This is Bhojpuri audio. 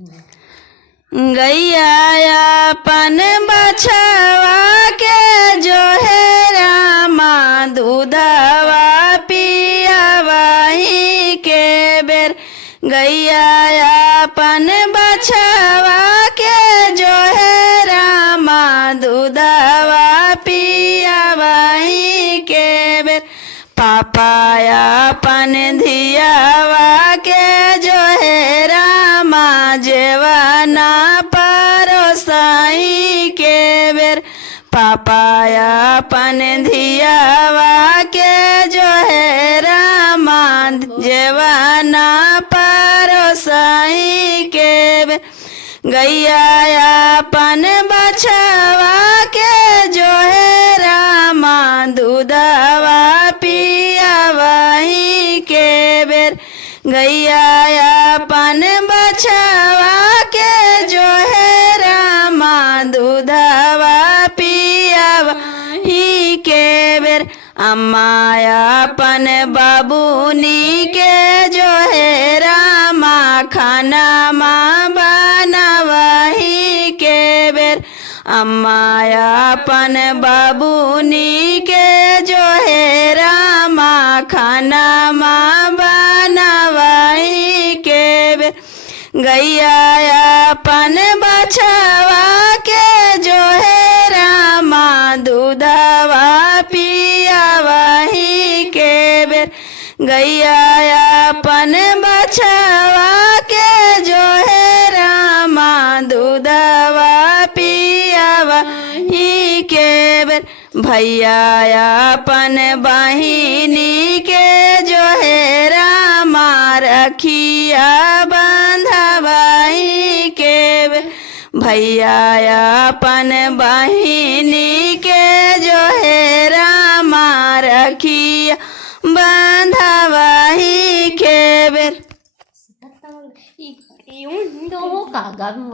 गैया अपन बछवा के जो है रामा दूधवा पियावाही के बेर। गैया अपन बछवा के जो है रामा दूधवा पियावाही के बेर। पापाया अपन धियावा के जो है रामा जेवना परोसाई के बेर। पापाया अपन धियावा के जो है रामा जेवना परोसाई के बेर। गैया अपन बछवा के जो है रामा दूधवा पियावाही के बेर। गैया अपन बछवा के जो है रामा दूधवा पियावाही के बेर। अम्मा अपन बाबूनी के जो है रामा खाना माँ बनावाही के बेर। अम्मा अपन बाबूनी के जो है रामा खाना माँ बनावाही के बेर। गैया अपन बछवा के जो है रामा दूधवा पियावाही के बेर। गैया अपन बछवा के जो है रामा दूधवा पियावाही के बेर। भैया अपन बहिनी के जो है रामा रखिया बंधवाही के बेर। भैया अपन बहिनी के जो है रामा रखिया बंधवाही के बेर। Yung hindi ako kagam